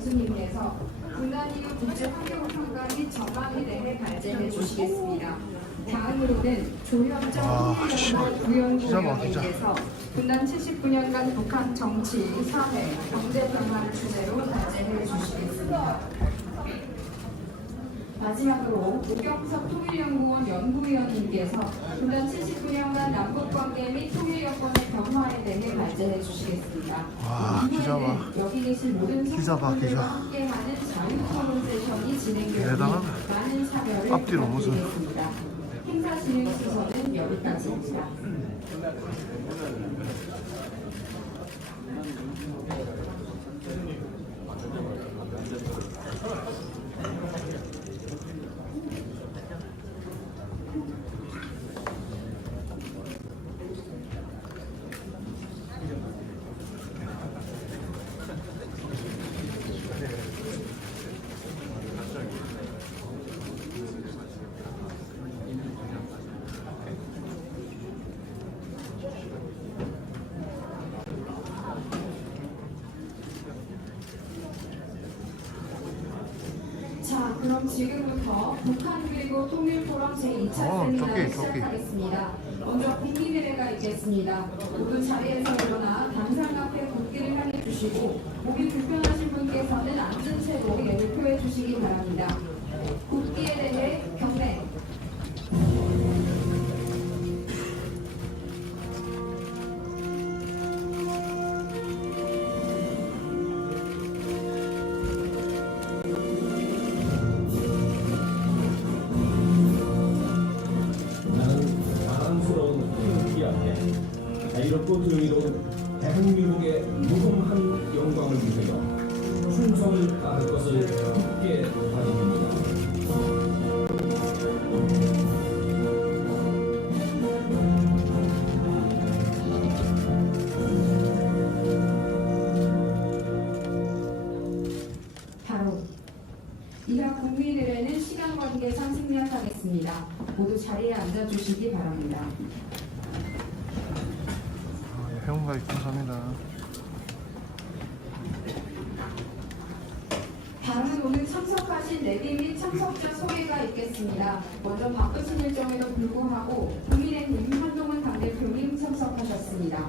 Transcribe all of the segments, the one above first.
교수님께서 분단 이후 국제 환경 평가 및 전망에 대해 발제해 주시겠습니다. 다음으로는 조현정 부연구위원님께서 분단 79년간 북한 정치, 사회, 경제 변화를 주제로 발제해 주시겠습니다. 마지막으로 오경석 통일연구원 연구위원님께서 분단 79년간 남북관계 및 통일여건의 변화에 대해 발제해 주시겠습니다. 와, 기자 봐. 여기 계신 모든 기자 봐, 기자. 함께하는 자유토론 세션이 진행되니 대단하다. 많은 참여를 앞뒤로 무슨. 부탁드리겠습니다. 행사 진행 순서는 여기까지입니다. 자, 그럼 지금부터 북한 그리고 통일포럼 제2차 세미나를 시작하겠습니다. 먼저 국민의례가 있겠습니다. 모두 자리에서 일어나 당상 앞에 국기를 향해 주시고 몸이 불편하신 분께서는 앉은 채로 예를 표해 주시기 바랍니다. 국기에 대해 경례. 자유롭고 조용히로운 대한민국의 무궁한 영광을 위하여 충성을 다할 것을 굳게 다짐합니다. 바로 이하 국민의례는 시간 관계상 생략하겠습니다. 모두 자리에 앉아주시기 바랍니다. 회원가입 감사합니다. 다음은 오늘 참석하신 내비 및 참석자 소개가 있겠습니다. 먼저 바쁘신 일정에도 불구하고 국민의힘 한동훈 당대표님 참석하셨습니다.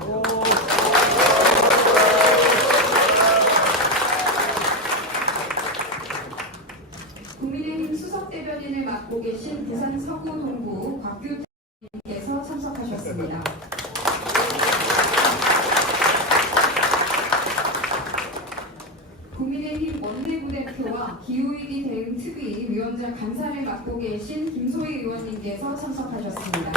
국민의힘 수석대변인을 맡고 계신 부산 서구 동구 곽규님께서 참석하셨습니다. 국민의힘 원내부대표와 기후위기 대응 특위 위원장 간사를 맡고 계신 김소희 의원님께서 참석하셨습니다.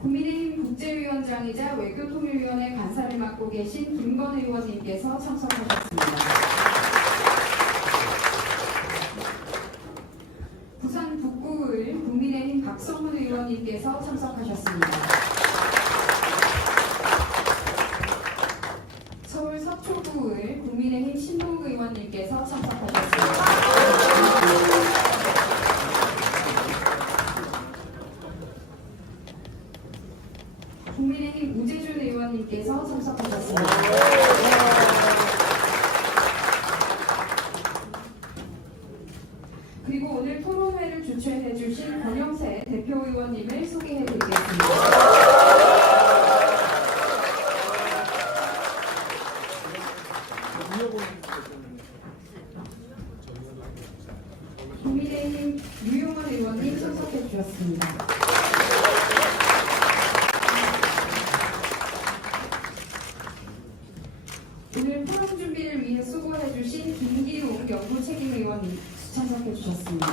국민의힘 국제위원장이자 외교통일위원회 간사를 맡고 계신 김건 의원님께서 참석하셨습니다. 부산 북구을 국민의힘 박성훈 의원님께서 참석하셨습니다. 서울 서초구을 국민의힘 신동 의원님께서 참석하셨습니다. 국민의힘 우재준 의원님께서 참석하셨습니다. 그리고 오늘 토론회를 주최해 주신 권영세 대표 의원님을 소개해 드리겠습니다. 국민의힘 유용원 의원님 참석해 주셨습니다. 오늘 토론 준비를 위해 수고해 주신 김기웅 연구책임의원님 참석해 주셨습니다.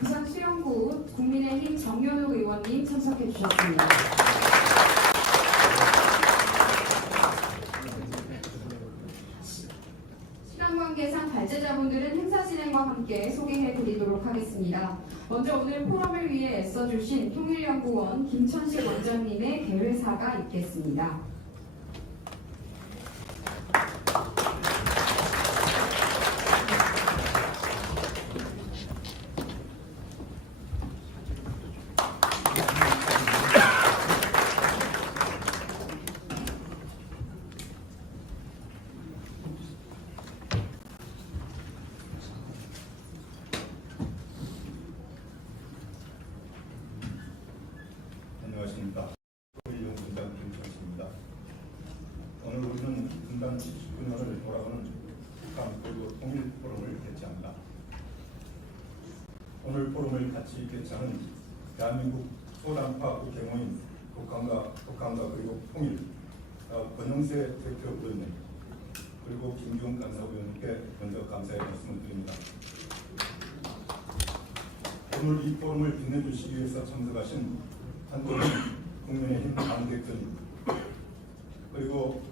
부산 수영구 국민의힘 정연욱 의원님 참석해 주셨습니다. 시간 관계상 발제자분들은 행사 진행과 함께 소개해 드리도록 하겠습니다. 먼저 오늘 포럼을 위해 애써주신 통일연구원 김천식 원장님의 개회사가 있겠습니다. 안녕하십니까. 연구단 김창식입니다. 오늘 우리는 분단 79년을 돌아가는 북한 그리고 통일 포럼을 개최합니다. 오늘 포럼을 같이 개최하는 대한민국 소단파 국회의원인 북한과 그리고 통일 권영세 대표의원님 그리고 김기용 간사위원님께 먼저 감사의 말씀을 드립니다. 오늘 이 포럼을 빛내주시기 위해서 참석하신 한동훈 국민의힘 당대표님 그리고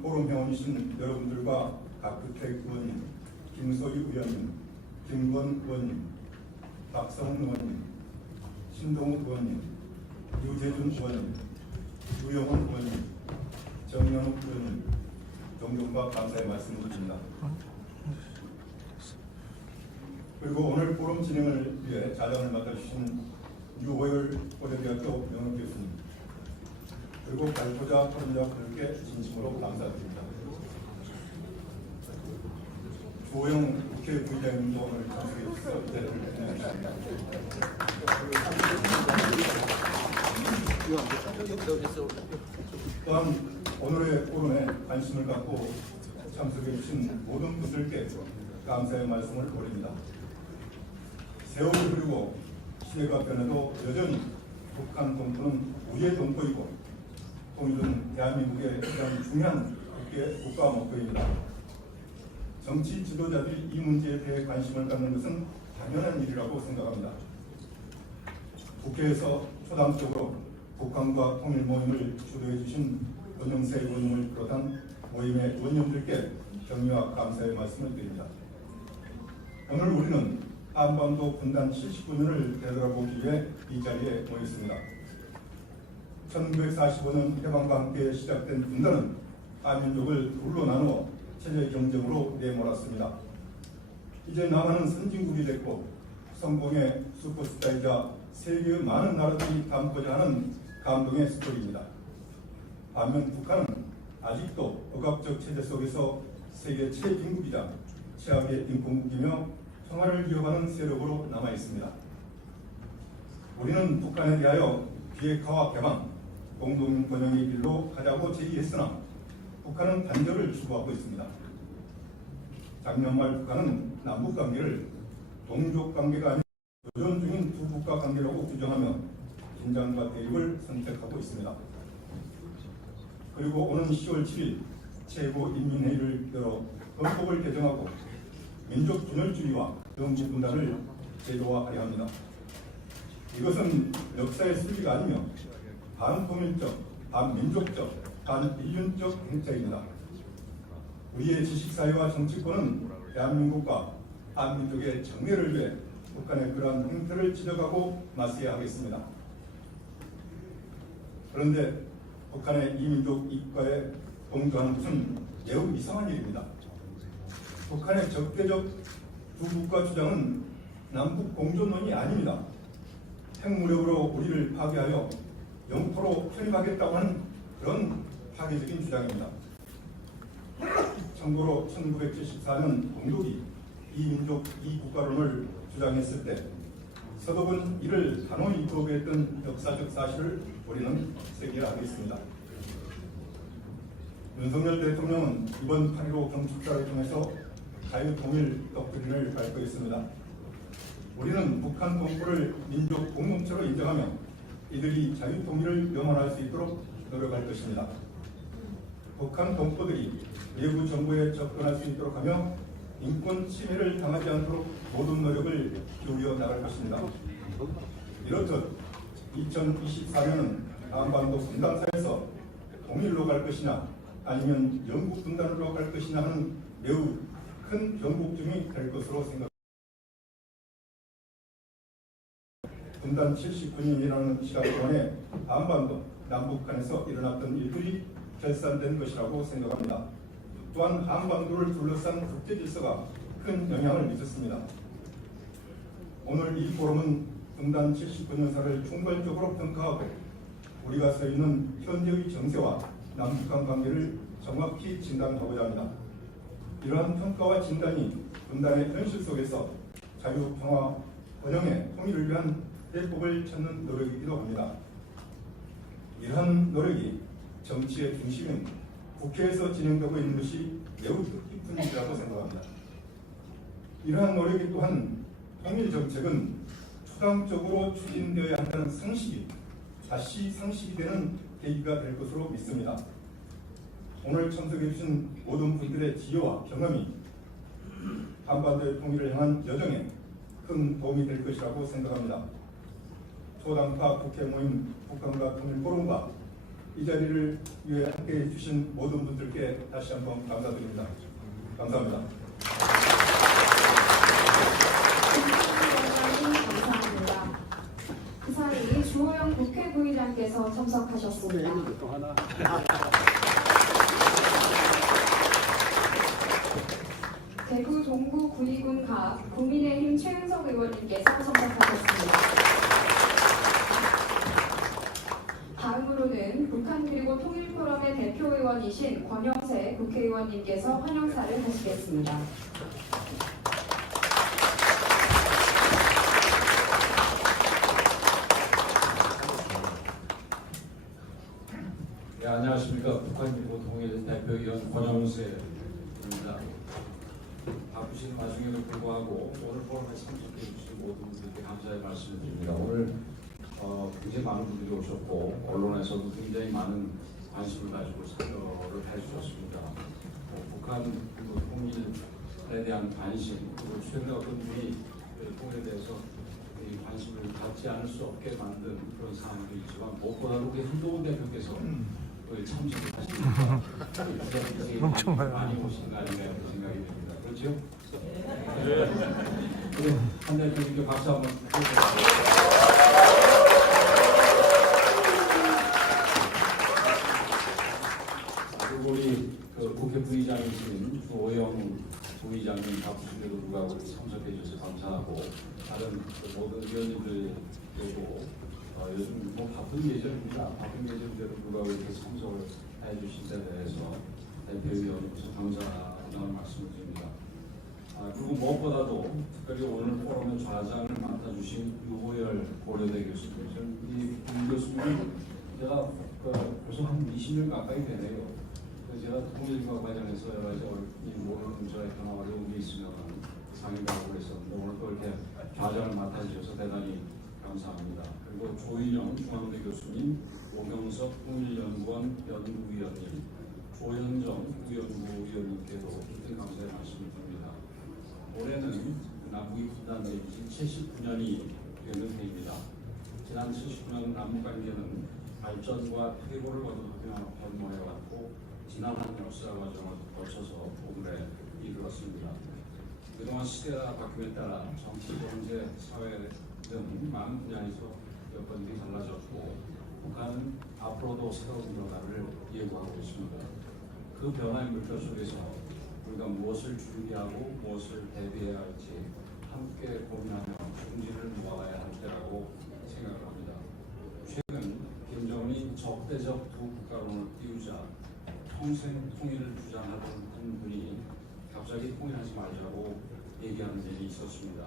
포럼 회원이신 여러분들과 박규택 의원님, 김소희 의원님, 김건 의원님, 박성훈 의원님, 신동욱 의원님, 유재준 의원님, 유영원 의원님, 정영욱 의원님 존경과 감사의 말씀을 드립니다. 그리고 오늘 포럼 진행을 위해 자장을 맡아주신 유호열 고려대학교 명예교수님 그리고 발표자 토론자분들께 진심으로 감사드립니다. 주호영 국회의장님도 오늘 참석해 주셔서 자리를 빛내주십니다. 또한 오늘의 포럼에 관심을 갖고 참석해 주신 모든 분들께 감사의 말씀을 드립니다. 세월이 흐르고 시대가 변해도 여전히 북한 동포는 우리의 동포이고 통일은 대한민국의 가장 중요한 국가 목표입니다. 정치 지도자들이 이 문제에 대해 관심을 갖는 것은 당연한 일이라고 생각합니다. 국회에서 초당적으로 북한과 통일 모임을 주도해 주신 권영세 의원님을 비롯한 모임의 의원님들께 격려와 감사의 말씀을 드립니다. 오늘 우리는 한반도 분단 79년을 되돌아보기 위해 이 자리에 모였습니다. 1945년 해방과 함께 시작된 분단은 한민족을 둘로 나누어 체제 경쟁으로 내몰았습니다. 이제 남한은 선진국이 됐고 성공의 슈퍼스타이자 세계의 많은 나라들이 담고자 하는 감동의 스토리입니다. 반면 북한은 아직도 억압적 체제 속에서 세계 최빈국이자 최악의 인권국이며 평화를 위협하는 세력으로 남아 있습니다. 우리는 북한에 대하여 비핵화와 개방, 공동 번영의 길로 가자고 제의했으나 북한은 단절을 추구하고 있습니다. 작년 말 북한은 남북 관계를 동족 관계가 아닌 도전 중인 두 국가 관계라고 규정하며 긴장과 대립을 선택하고 있습니다. 그리고 오는 10월 7일 최고인민회의를 열어 헌법을 개정하고 민족 분열주의와 정치 분단을 제도화하려 합니다. 이것은 역사의 순리가 아니며 반통일적, 반민족적, 반인륜적 행태입니다. 우리의 지식사회와 정치권은 대한민국과 한민족의 정례를 위해 북한의 그러한 행태를 지적하고 맞서야 하겠습니다. 그런데 북한의 이민족 이익과에 동조하는 것은 매우 이상한 일입니다. 북한의 적대적 두 국가 주장은 남북 공존론이 아닙니다. 핵무력으로 우리를 파괴하여 영토로 편입하겠다고 하는 그런 파괴적인 주장입니다. 참고로 1974년 공독이 이민족 이국가론을 주장했을 때 서독은 이를 단호히 거부했던 역사적 사실을 우리는 새겨야 하겠습니다. 윤석열 대통령은 이번 8.15 경축사를 통해서 자유통일 독트린을 발표했습니다. 우리는 북한 동포를 민족 공동체로 인정하며 이들이 자유통일을 영원할 수 있도록 노력할 것입니다. 북한 동포들이 외부 정부에 접근할 수 있도록 하며 인권 침해를 당하지 않도록 모든 노력을 기울여 나갈 것입니다. 이렇듯 2024년은 한반도 분단사에서 통일로 갈 것이냐 아니면 영국 분단으로 갈 것이냐 하는 매우 큰 변곡점이 될 것으로 생각합니다. 분단 79년이라는 시간 동안에 한반도, 남북한에서 일어났던 일들이 결산된 것이라고 생각합니다. 또한 한반도를 둘러싼 국제 질서가 큰 영향을 미쳤습니다. 오늘 이 포럼은 분단 79년사를 총괄적으로 평가하고 우리가 서 있는 현재의 정세와 남북한 관계를 정확히 진단하고자 합니다. 이러한 평가와 진단이 분단의 현실 속에서 자유, 평화, 번영의 통일을 위한 해법을 찾는 노력이기도 합니다. 이러한 노력이 정치의 중심인 국회에서 진행되고 있는 것이 매우 뜻깊은 일이라고 생각합니다. 이러한 노력이 또한 통일 정책은 초당적으로 추진되어야 한다는 상식이 다시 상식이 되는 계기가 될 것으로 믿습니다. 오늘 참석해 주신 모든 분들의 지혜와 경험이 한반도의 통일을 향한 여정에 큰 도움이 될 것이라고 생각합니다. 초당파 국회 모임 북한과 통일 포럼과 이 자리를 위해 함께해 주신 모든 분들께 다시 한번 감사드립니다. 감사합니다. 감사합니다. 그 사이 주호영 국회 부의장께서 참석하셨습니다. 대구 동구 구리군 각 국민의힘 최은석 의원님께서 참석하셨습니다. 다음으로는 북한 그리고 통일포럼의 대표 의원이신 권영세 국회의원님께서 환영사를 하시겠습니다. 네, 안녕하십니까. 북한일보 통일 대표위원 권영세입니다. 바쁘신 와중에도 불구하고 오늘 포럼에 참석해 주신 모든 분들께 감사의 말씀을 드립니다. 오늘 굉장히 많은 분들이 오셨고 언론에서도 굉장히 많은 관심을 가지고 참여를 해주셨습니다. 북한 그리고 통일에 대한 관심 그리고 최근에 어떤 분이 통일에 대해서 이 관심을 갖지 않을 수 없게 만든 그런 상황도 있지만 무엇보다도 우리 한동훈 대표께서 참석을 하시니까 엄청 많이 오신 거 아닌가 이런 생각이 듭니다. 그렇죠? 네. 한 대표님께 박수 한번 부탁드립니다. 그리고 우리 국회 부의장이신 주호영 부의장님 바쁘신데도 불구하고 참석해 주셔서 감사하고 다른 모든 위원님들께도 요즘 뭐 바쁜 예정입니다. 바쁜 예정인데도 불구하고 이렇게 참석을 해주신 데 대해서 대표위원으로서 감사하다는 말씀을 드립니다. 그리고 무엇보다도 특별히 오늘 포럼의 좌장을 맡아주신 유호열 고려대 교수님, 이 교수님 제가 벌써 한 20년 가까이 되네요. 제가 통일과 관련해서 여러 가지 모르는 문제가 있거나 어려운 게 있으면 상의하고 그랬었는데 오늘 또 이렇게 좌장을 맡아주셔서 대단히 감사합니다. 그리고 조인영 중앙대 교수님, 오경석 통일연구원 연구위원님, 조현정 연구위원님께도 깊은 감사의 말씀을 드립니다. 올해는 남북이 분단된 지 79년이 되는 해입니다. 지난 79년 남북관계는 발전과 퇴보를 거듭하며 변모해왔고 지난한 역사 과정을 거쳐서 오늘에 이르렀습니다. 그동안 시대가 바뀜에 따라 정치, 경제, 사회 등 많은 분야에서 여건들이 달라졌고 북한은 앞으로도 새로운 변화를 예고하고 있습니다. 그 변화의 물결 속에서 우리가 무엇을 준비하고 무엇을 대비해야 할지 함께 고민하며 중지를 모아가야 할 때라고 생각을 합니다. 최근 김정은이 적대적 두 국가론을 띄우자 평생 통일을 주장하던 한 분이 갑자기 통일하지 말자고 얘기하는 일이 있었습니다.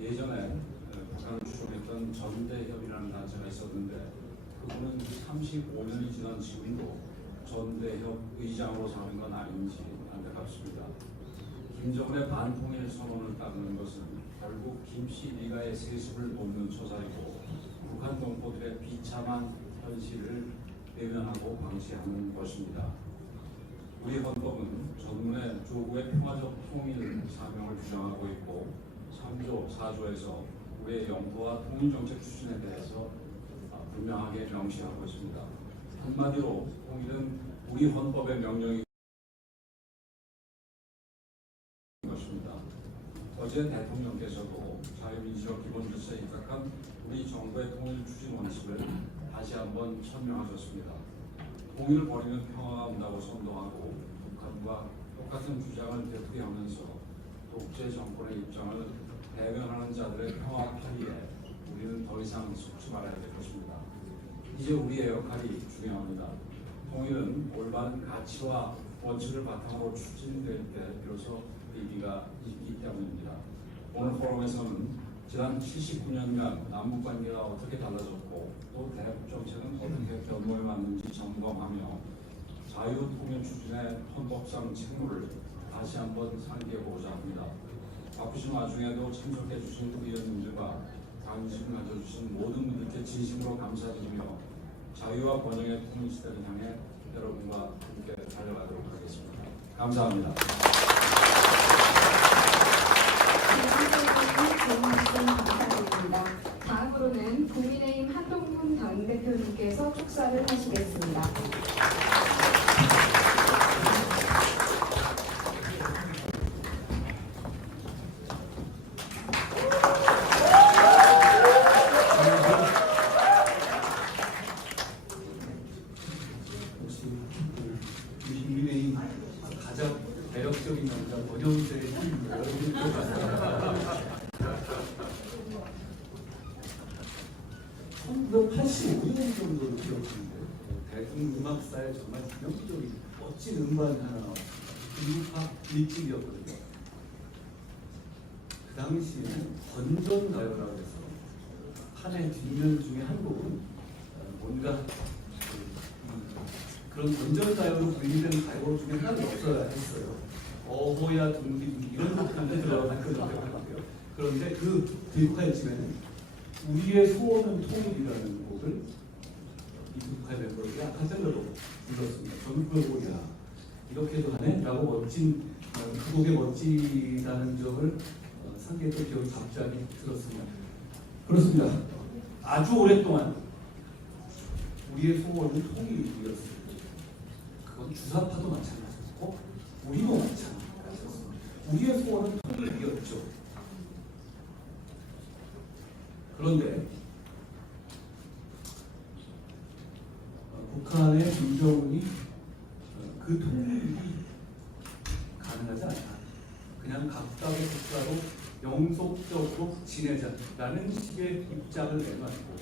예전에 북한을 추종했던 전대협이라는 단체가 있었는데 그분은 35년이 지난 지금도 전대협 의장으로 사는 건 아닌지 안타깝습니다. 김정은의 반통일 선언을 따르는 것은 결국 김씨 리가의 세습을 돕는 처사이고 북한 동포들의 비참한 현실을 외면하고 방치하는 것입니다. 우리 헌법은 전문의 조국의 평화적 통일 사명을 주장하고 있고 3조, 4조에서 우리의 영토와 통일정책 추진에 대해서 분명하게 명시하고 있습니다. 한마디로 통일은 우리 헌법의 명령인 것입니다. 어제 대통령께서도 자유민주적 기본질서에 입각한 우리 정부의 통일 추진 원칙을 다시 한번 천명하셨습니다. 통일을 버리면 평화가 온다고 선동하고 북한과 똑같은 주장을 되풀이하면서 독재 정권의 입장을 대변하는 자들의 평화 편의에 우리는 더 이상 속지 말아야 될 것입니다. 이제 우리의 역할이 중요합니다. 통일은 올바른 가치와 원칙을 바탕으로 추진될 때 비로소 의미가 있기 때문입니다. 오늘 포럼에서는 지난 79년간 남북 관계가 어떻게 달라졌고 또 대북 정책은 어떻게 변모해 왔는지 점검하며 자유통일 추진의 헌법상 책무를 다시 한번 상기해보고자 합니다. 바쁘신 와중에도 참석해주신 의원님들과 관심 가져주신 모든 분들께 진심으로 감사드리며 자유와 번영의 통일시대를 향해 여러분과 함께 달려가도록 하겠습니다. 감사합니다. 감사드립니다. 다음으로는 국민의힘 한동훈 당대표님께서 축사를 하시겠습니다. 국민의힘 가장 매력적인 남자 권영세의 팀입니다. 1985년 정도로 기억하는데 대중음악사에 정말 기념적인 멋진 음반이 하나 나왔어요. 미국팝 1집이었거든요. 그 당시에는 건전가요라고 해서 판의 뒷면 중에 한 곡은 뭔가 그런 건전가요로 분리된 가요 중에 하나는 없어야 했어요. 어호야 둥기둥기 이런 곡들도 들어가는 그런 가요인데요. 그런데 그 뒷화에쯤에는 우리의 소원은 통일이라는 곡을 이북할 멤버들이 아카펠라로 불렀습니다. 저는 그걸 보고 야 이렇게도 하네? 라고 멋진 그 곡의 멋지다는 점을 상기했던 기억이 갑자기 들었습니다. 그렇습니다. 아주 오랫동안 우리의 소원은 통일이었습니다. 그건 주사파도 마찬가지였고 우리도 마찬가지였습니다. 우리의 소원은 통일이었죠. 그런데 북한의 김정은이 그 통일이 가능하지 않다. 그냥 각각의 국가로 영속적으로 지내자라는 식의 입장을 내놨고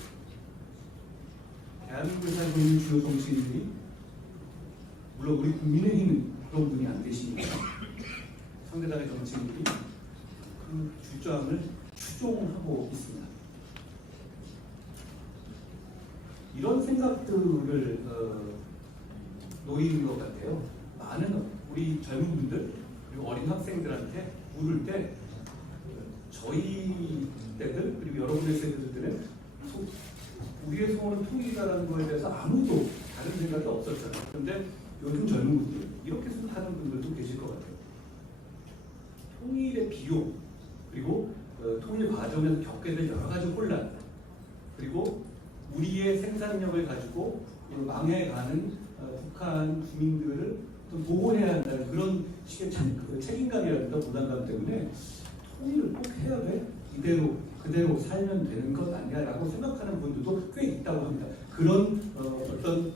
대한민국에 살고 있는 주요 정치인들이 물론 우리 국민의힘은 그런 분이 안 계십니다. 상대당의 정치인들이 그 주장을 추종하고 있습니다. 이런 생각들을 노리는 것 같아요. 많은 우리 젊은 분들 그리고 어린 학생들한테 물을 때 저희 때들 그리고 여러분의 세대들은 우리의 소원은 통일이라는 거에 대해서 아무도 다른 생각이 없었잖아요. 그런데 요즘 젊은 분들 이렇게 생각하는 분들도 계실 것 같아요. 통일의 비용 그리고 통일 과정에서 겪게 될 여러 가지 혼란 그리고 우리의 생산력을 가지고 망해가는 북한 주민들을 좀 보호해야 한다는 그런 식의 책임감이라든가 부담감 때문에 통일을 꼭 해야 돼? 그대로 살면 되는 것 아니야라고 생각하는 분들도 꽤 있다고 합니다. 그런 어떤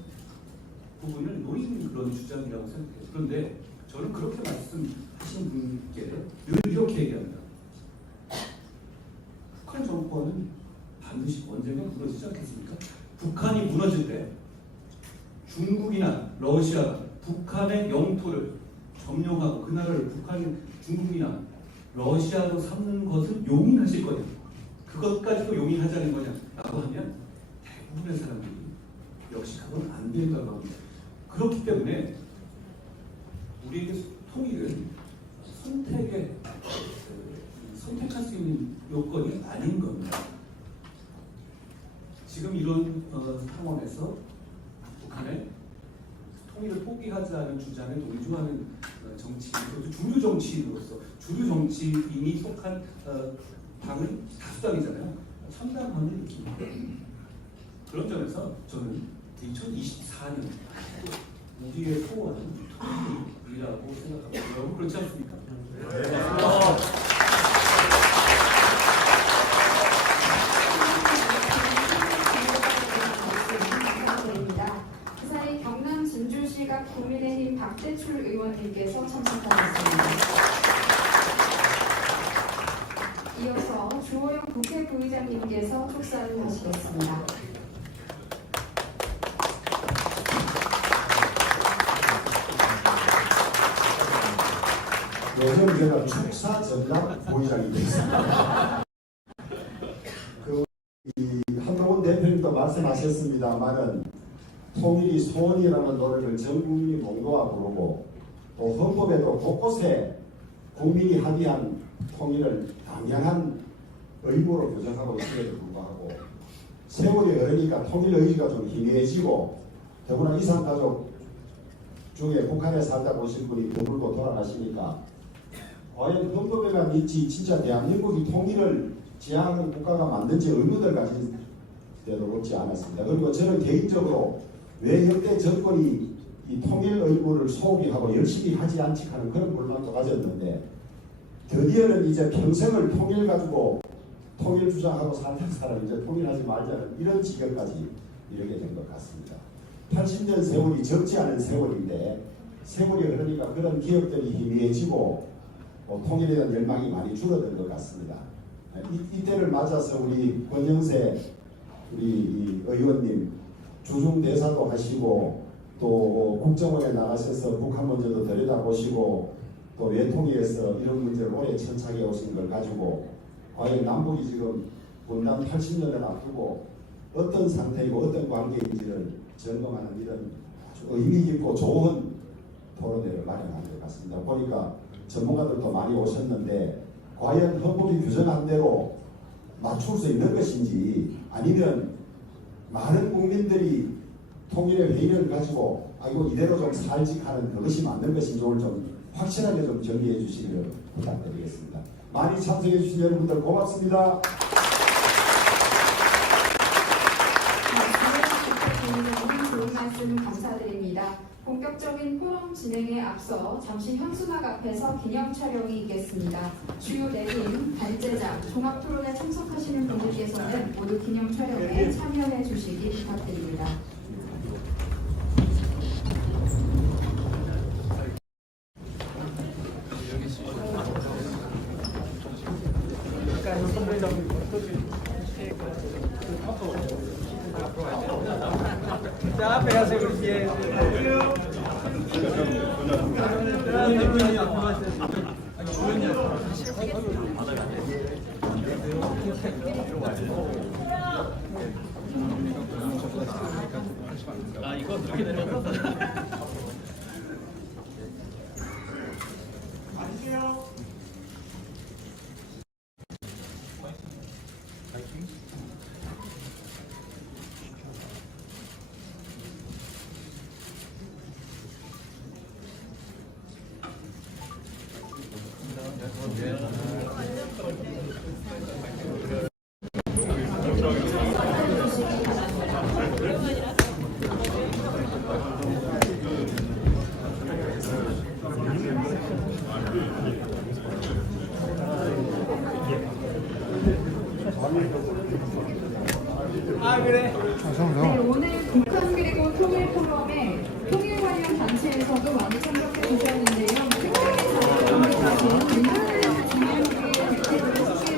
부분을 노리는 그런 주장이라고 생각해요. 그런데 저는 그렇게 말씀하신 분께 늘 이렇게 얘기합니다. 북한 정권은 반드시 언젠가 무너지지 않겠습니까? 북한이 무너질 때 중국이나 러시아가 북한의 영토를 점령하고 그 나라를 중국이나 러시아로 삼는 것을 용인하실 거냐? 그것까지도 용인하자는 거냐라고 하면 대부분의 사람들이 역시 그건 안 된다고 합니다. 그렇기 때문에 우리에게 통일은 선택할 수 있는 요건이 아닌 겁니다. 지금 이런 상황에서 북한의 통일을 포기하자는 주장에 동조하는 정치인, 주류 정치인으로서 주류 정치인이 속한 당은 다수당이잖아요. 참담함을 느낍니다. 그런 점에서 저는 2024년 우리의 소원은 통일이라고 생각합니다. 여러분 그렇지 않습니까? 그 사이 경남 진주시각 국민의힘 박대출 의원님께서 참석하셨습니다. 이어서 주호영 국회 부의장님께서 축사를 하시겠습니다. 요즘 제가 축사 전담 부의장이 되겠습니다. 말씀하셨습니다만은 통일이 소원이라는 노래를 전 국민이 몽도와 부르고 또 헌법에도 곳곳에 국민이 합의한 통일을 당연한 의무로 규정하고 있음에도 불구하고 세월이 흐르니까 통일 의지가 좀 희미해지고 더구나 이산가족 중에 북한에 살다 오신 분이 드물고 돌아가시니까 과연 헌법에만 있지 진짜 대한민국이 통일을 지향하는 국가가 맞는지 의문을 가진 때도 없지 않았습니다. 그리고 저는 개인적으로 왜 역대 정권이 이 통일 의무를 소홀히 하고 열심히 하지 않지 하는 그런 불만도 가졌는데 드디어는 이제 평생을 통일 가지고 통일 주장하고 살던 사람 이제 통일하지 말자는 이런 지경까지 이르게 된 것 같습니다. 80년 세월이 적지 않은 세월인데 세월이 흐르니까 그런 기업들이 희미해지고 통일에 대한 열망이 많이 줄어든 것 같습니다. 이때를 맞아서 우리 권영세 우리 의원님 주중 대사도 하시고 또 국정원에 나가셔서 북한 문제도 들여다보시고 또 외통위에서 이런 문제를 오래 천착해 오신 걸 가지고 과연 남북이 지금 분단 80년을 앞두고 어떤 상태이고 어떤 관계인지를 점검하는 이런 아주 의미 깊고 좋은 토론회를 마련한 것 같습니다. 보니까 전문가들도 많이 오셨는데 과연 헌법이 규정한 대로 맞출 수 있는 것인지 아니면 많은 국민들이 통일의 회의를 가지고 이거 이대로 좀 살지 하는 그것이 맞는 것인지 오늘 좀 확실하게 좀 정리해 주시기를 부탁드리겠습니다. 많이 참석해 주신 여러분들 고맙습니다. 좋은 말씀 감사드립니다. 본격적인 포럼 진행에 앞서 잠시 현수막 앞에서 기념 촬영이 있겠습니다. 주요 내림, 단체장, 종합토론에 참석하시는 분들께서는 모두 기념 촬영에 참여해 주시기 부탁드립니다. 자, 앞에 가세요. 예. 이거 이렇게 내려서 네, 오늘 북한 그리고 통일 포럼에 통일 관련 단체에서도 많이 참석해 주셨는데요. 특별히 참석하신 민주당 중앙위의 대표를 소개해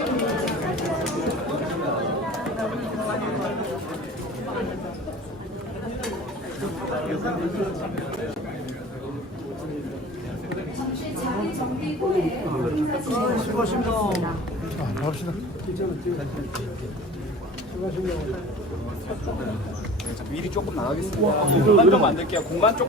드리겠습니다. 잠시 자리 정비 후에 행사 진행하도록 하겠습니다. 갑시다. 미리 조금 나가겠습니다. 공간 좀 만들게요. 공간 좀